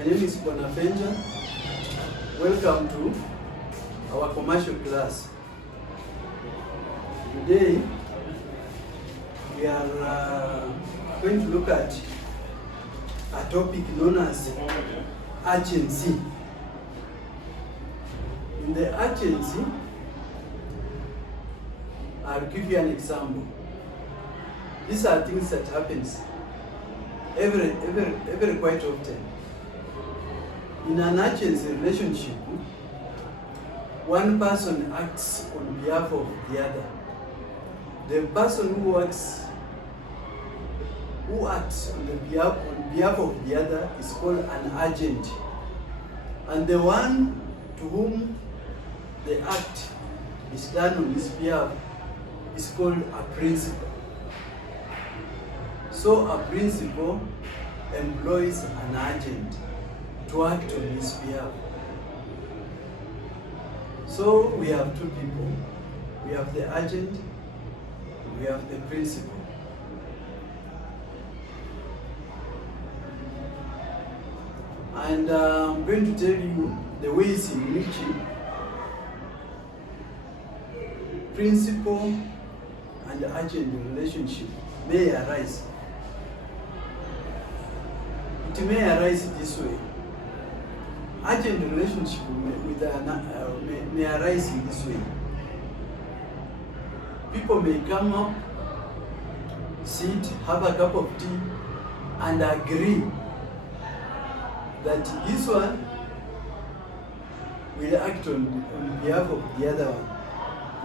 My name is Bonaventure. Welcome to our commercial class. Today, we are going to look at a topic known as urgency. In the urgency, I'll give you an example. These are things that happens every quite often. In an urgency relationship, one person acts on behalf of the other. The person who acts on behalf of the other is called an agent. And the one to whom the act is done on his behalf is called a principal. So a principal employs an agent to act on his behalf. So we have two people. We have the agent, we have the principal. And I'm going to tell you the ways in which principal and agent relationship may arise. It may arise this way. Agent relationship may arise in this way. People may come up, sit, have a cup of tea, and agree that this one will act on behalf of the other one.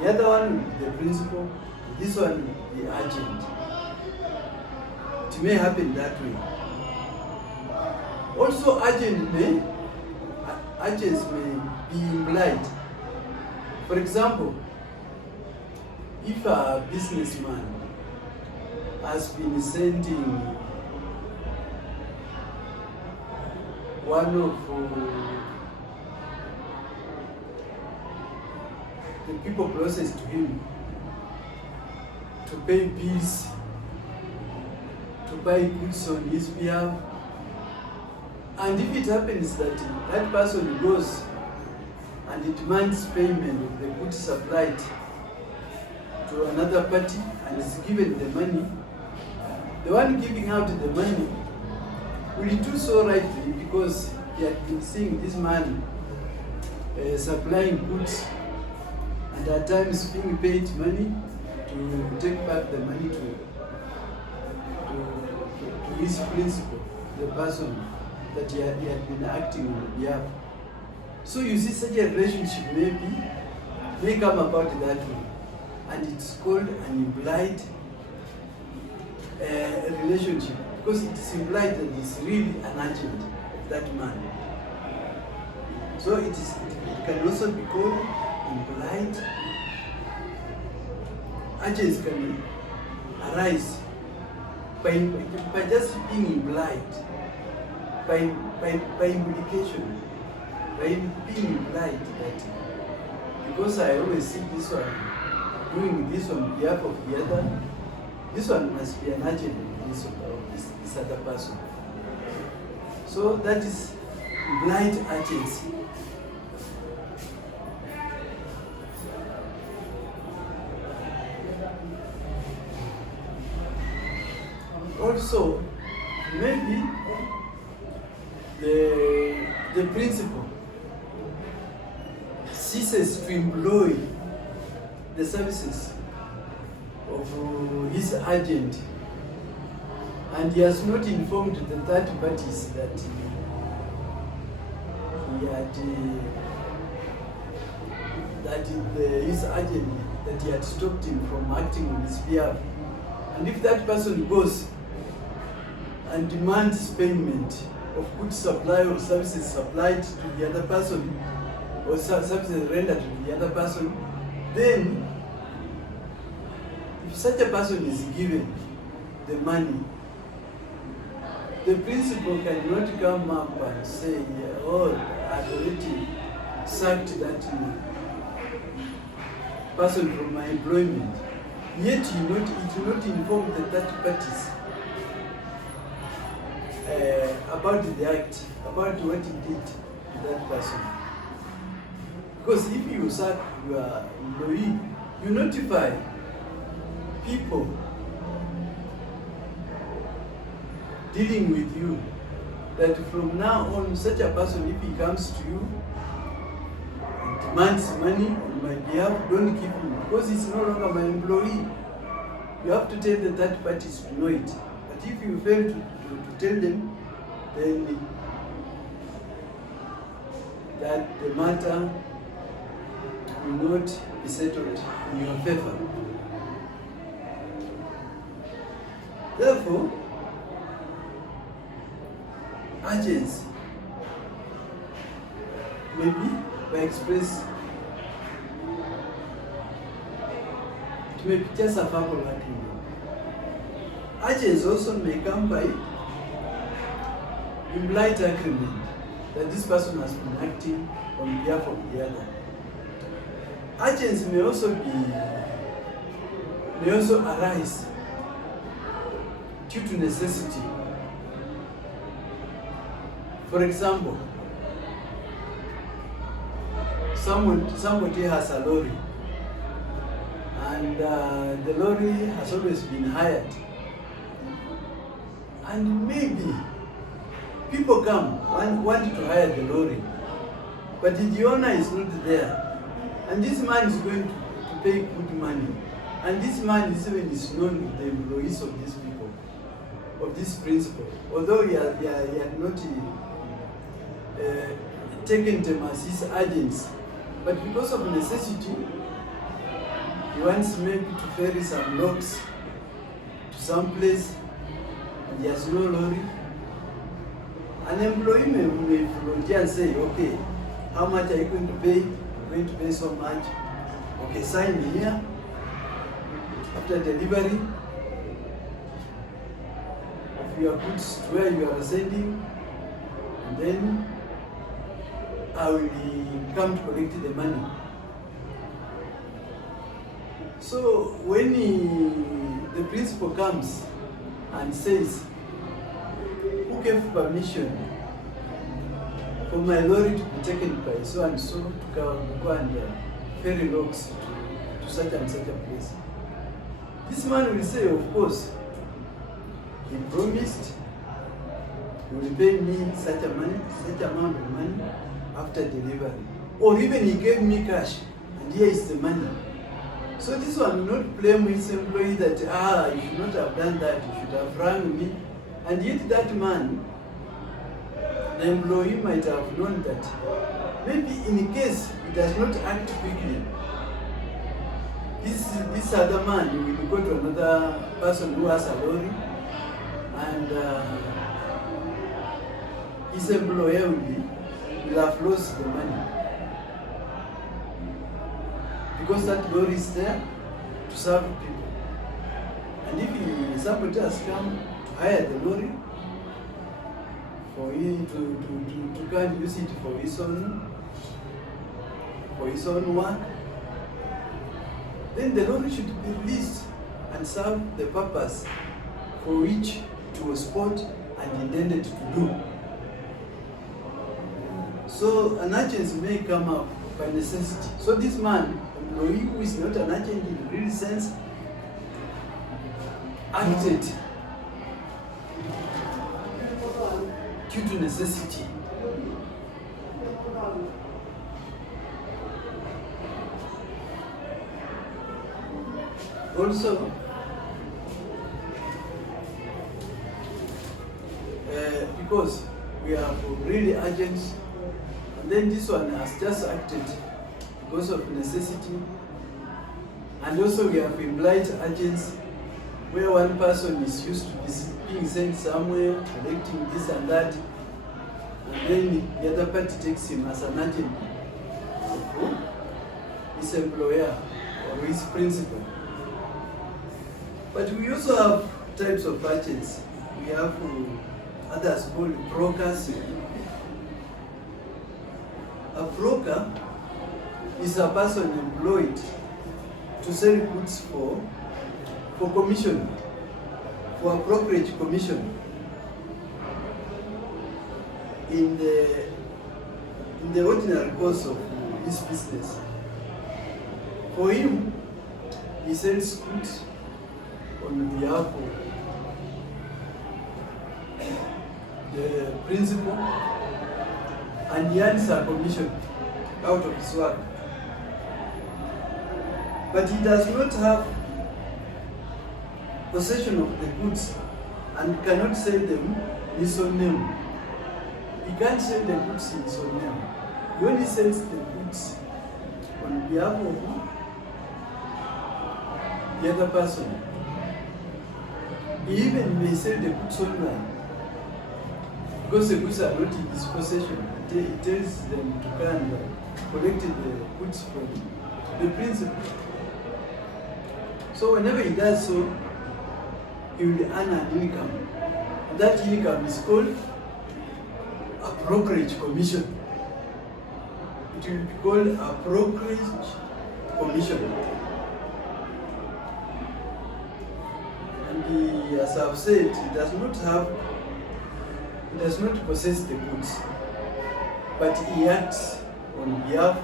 The other one will be the principal, this one will be the agent. It may happen that way. Also, agents may be implied. For example, if a businessman has been sending one of the people closest to him to pay bills, to buy goods on his behalf, and if it happens that that person goes and demands payment of the goods supplied to another party and is given the money, the one giving out the money will do so rightly because he had been seeing this man supplying goods and at times being paid money to take back the money to his principal, the person that he had been acting on behalf. So you see, such a relationship may come about that way, and it's called an implied relationship because it's implied that it's really an agent of that man. So it can also be called implied. Agents can arise by just being implied. By implication, by being implied that because I always see this one doing this on behalf of the other, this one must be an agent of this other person. So that is implied agency. Also, maybe the principal ceases to employ the services of his agent, and he has not informed the third parties that his agent, that he had stopped him from acting on his behalf. And if that person goes and demands payment of goods supplied or services supplied to the other person, or services rendered to the other person, then if such a person is given the money, the principal cannot come up and say, oh, I've already sacked that person from my employment. Yet it will not inform the third parties about the act, about what he did to that person. Because if you sack your employee, you notify people dealing with you that from now on, such a person, if he comes to you and demands money on my behalf, don't give him, because he's no longer my employee. You have to tell the third parties to know it. But if you fail to tell them, then that the matter will not be settled in your favor. Therefore, agents, maybe by express, it may be just a verbal agreement. Agents also may come by implied agreement that this person has been acting on behalf of the other. Agents may also arise due to necessity. For example, somebody has a lorry, and the lorry has always been hired. And maybe people come and want to hire the lorry, but the owner is not there. And this man is going to pay good money. And this man is known with the employees of these people, of this principal. Although he had not taken them as his agents, but because of necessity, he wants maybe to ferry some logs to some place, and he has no lorry. An employee may volunteer and say, okay, how much are you going to pay? I'm going to pay so much. Okay, sign me here. After delivery of your goods to where you are sending, and then I will come to collect the money. So when the principal comes and says, who gave permission for my lorry to be taken by so and so to go and ferry logs to such and such a place? This man will say, of course, he promised he will pay me such amount of money after delivery. Or even he gave me cash, and here is the money. So this one will not blame his employee that, you should not have done that, you should have rang me. And yet that man, the employee might have known that maybe in case he does not act quickly, this other man will go to another person who has a lorry, and his employer will have lost the money. Because that lorry is there to serve people. And if somebody has come to hire the lorry for him to go and use it for his own work, then the lorry should be released and serve the purpose for which it was bought and intended to do. So an agent may come up by necessity. So this man, employee who is not an agent in the real sense, acted due to necessity. Also, because we are really agents, and then this one has just acted because of necessity, and also we have implied agents where one person is used to being sent somewhere, collecting this and that, and then the other party takes him as an agent of his employer or his principal. But we also have types of agents. We have others called brokers. A broker is a person employed to sell goods for commission, for a brokerage commission. in the ordinary course of his business. For him, he sells goods on behalf of the principal, and he earns a commission out of his work. But he does not have possession of the goods and cannot sell them in his own name. He can't sell the goods in his own name. He only sells the goods on behalf of the other person. He even may sell the goods online because the goods are not in his possession. He tells them to come and collect the goods from the principal. So whenever he does so, he will earn an income. And that income is called a brokerage commission. It will be called a brokerage commission. And he, as I've said, he does not possess the goods, but he acts on behalf of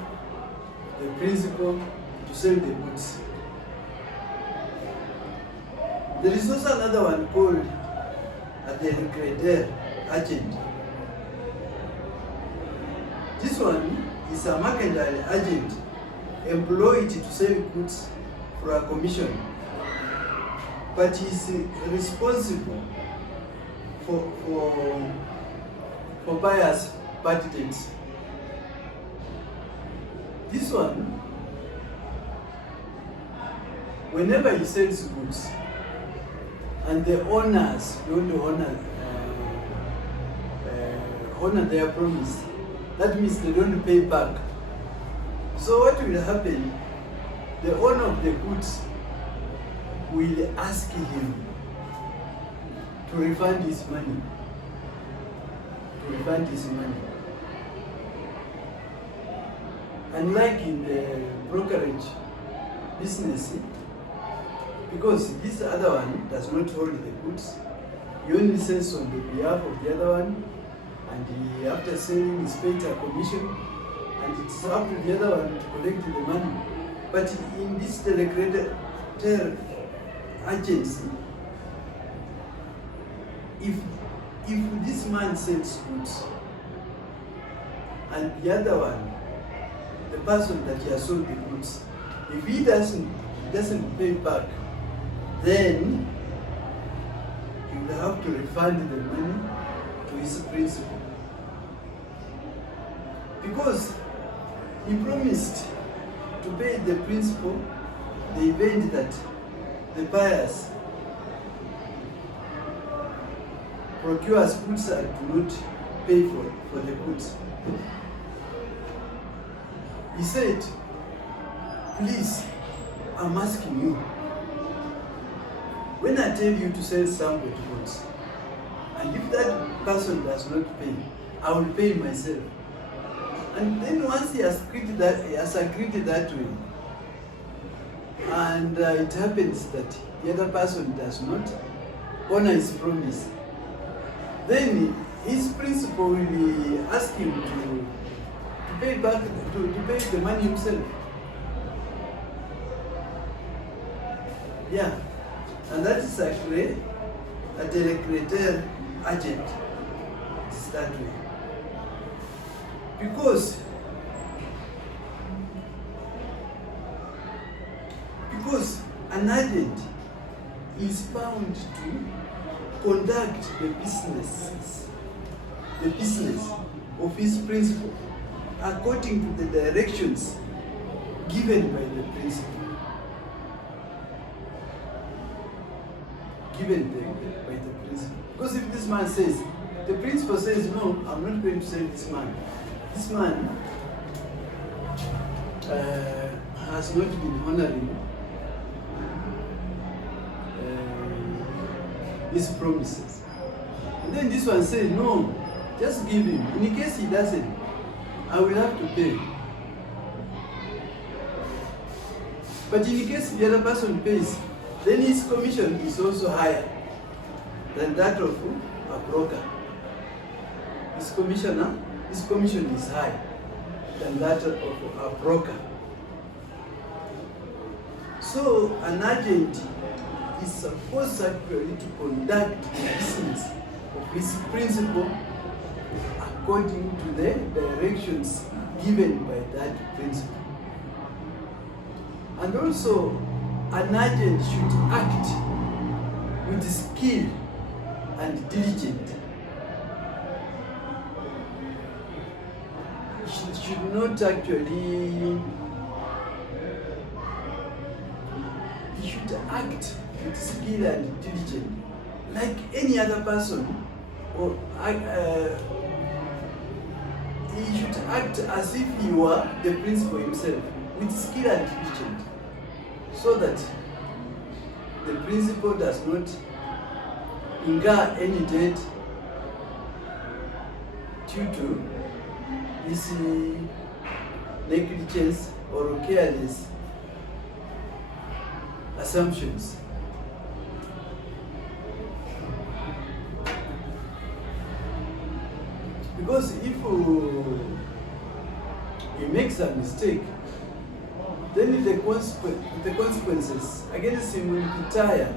the principal to sell the goods. There is also another one called a delecretaire agent. This one is a mercantile agent employed to sell goods for a commission, but he is responsible for buyers' bad debts. This one, whenever he sells goods, and the owners don't honor their promise, that means they don't pay back. So what will happen? The owner of the goods will ask him to refund his money. Unlike in the brokerage business, because this other one does not hold the goods, he only sells on the behalf of the other one, and he, after selling, is paid a commission, and it's up to the other one to collect the money. But in this delecretaire agency, if this man sells goods and the other one, the person that he has sold the goods, if he doesn't pay back, then he will have to refund the money to his principal, because he promised to pay the principal the event that the buyers procures goods and do not pay for the goods. He said, please, I'm asking you, when I tell you to sell somebody goods, and if that person does not pay, I will pay myself. And then once he has agreed that way, and it happens that the other person does not honor his promise, then his principal will ask him to pay back, to pay the money himself. Yeah, and that is actually a delecretaire agent. It's that way. Because an agent is bound to conduct the business of his principal according to the directions given by the principal. Because if this man says, the principal says, no, I'm not going to sell this man. This man has not been honoring his promises. And then this one says, no, just give him. In case he doesn't, I will have to pay. But in case the other person pays, then his commission is also higher than that of a broker. his commission is high than that of a broker. So an agent is supposed actually to conduct the business of his principal according to the directions given by that principal. And also, an agent should act with skill and diligence. He should not actually, he should act with skill and diligence like any other person, or he should act as if he were the principal himself with skill and diligence, so that the principal does not incur any debt due to his negligence or careless assumptions. Because if he makes a mistake, then the consequences against him will be dire.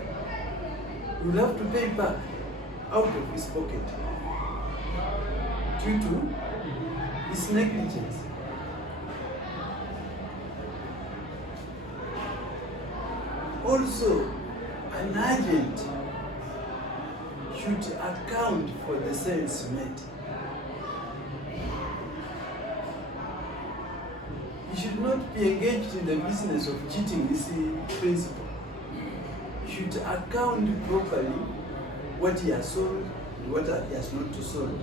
He will have to pay back out of his pocket due to his negligence. Also, an agent should account for the sales made. He should not be engaged in the business of cheating his principal. He should account properly what he has sold and what he has not sold.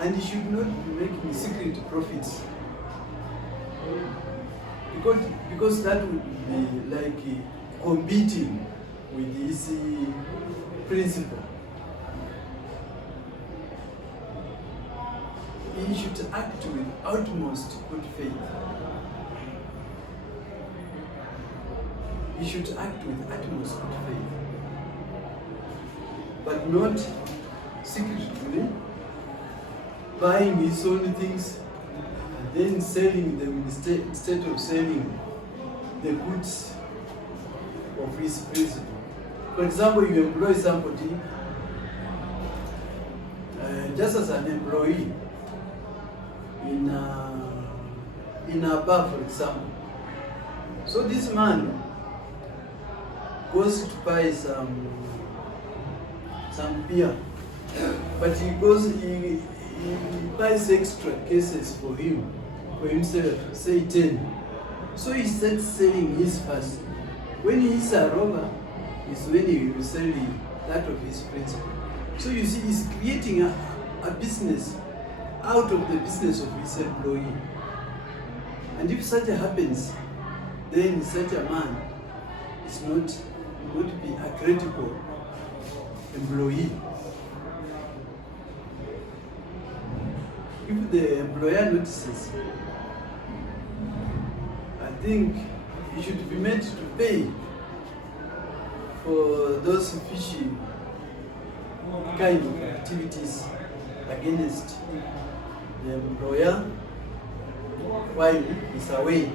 And he should not be making secret profits, because that would be like competing with his principal. He should act with utmost good faith. He should act with utmost good faith, but not secretly buying his own things and then selling them instead of selling the goods of his principal. For example, you employ somebody just as an employee in a bar, for example. So this man goes to buy some beer, but he buys extra cases for himself, say 10. So he starts selling his first. When he's a robber, is when he will sell that of his principal. So you see, he's creating a business out of the business of his employee. And if such happens, then such a man is not going to be a credible employee. If the employer notices, I think he should be made to pay for those fishy kind of activities against the employer while he's away.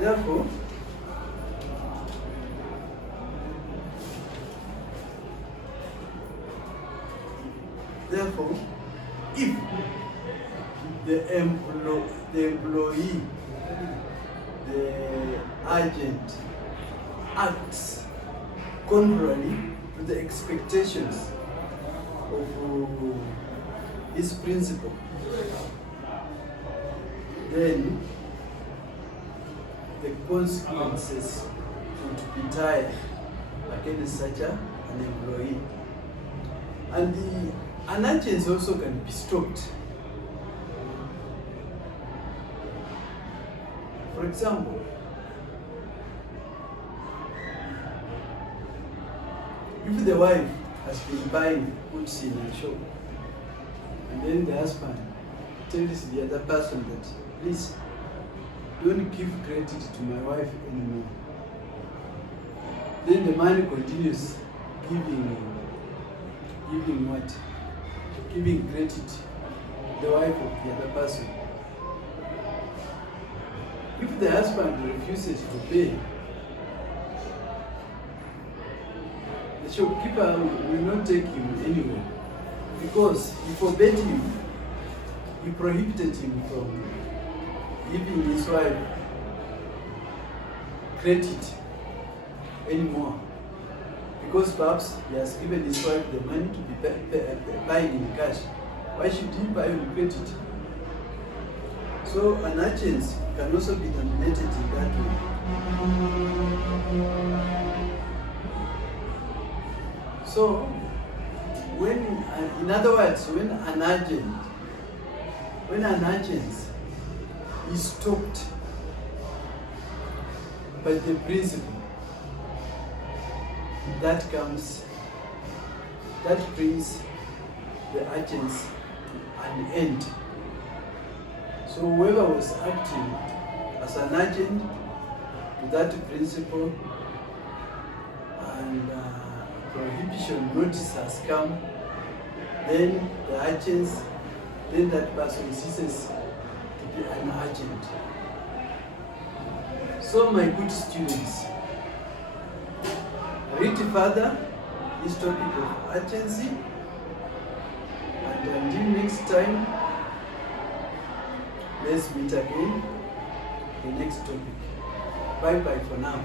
Therefore, if the employee, the agent, acts contrary to the expectations of his principal, then the consequences would be dire against such an employee. And an agent also can be stopped. For example, if the wife has been buying goods in a shop, and then the husband tells the other person that, please, don't give credit to my wife anymore. Then the man continues giving what? Giving credit to the wife of the other person. If the husband refuses to pay, the shopkeeper will not take him anywhere, because he forbade him, he prohibited him from giving his wife credit anymore, because perhaps he has given his wife the money to be buying in cash. Why should he buy with credit? So an agent can also be terminated in that way. So in other words, when an agent is stopped by the principle, that brings the agents to an end. So whoever was acting as an agent to that principle and prohibition notice has come, then that person ceases to be an agent. So my good students, read further this topic of agency, and until next time, let's meet again the next topic. Bye bye for now.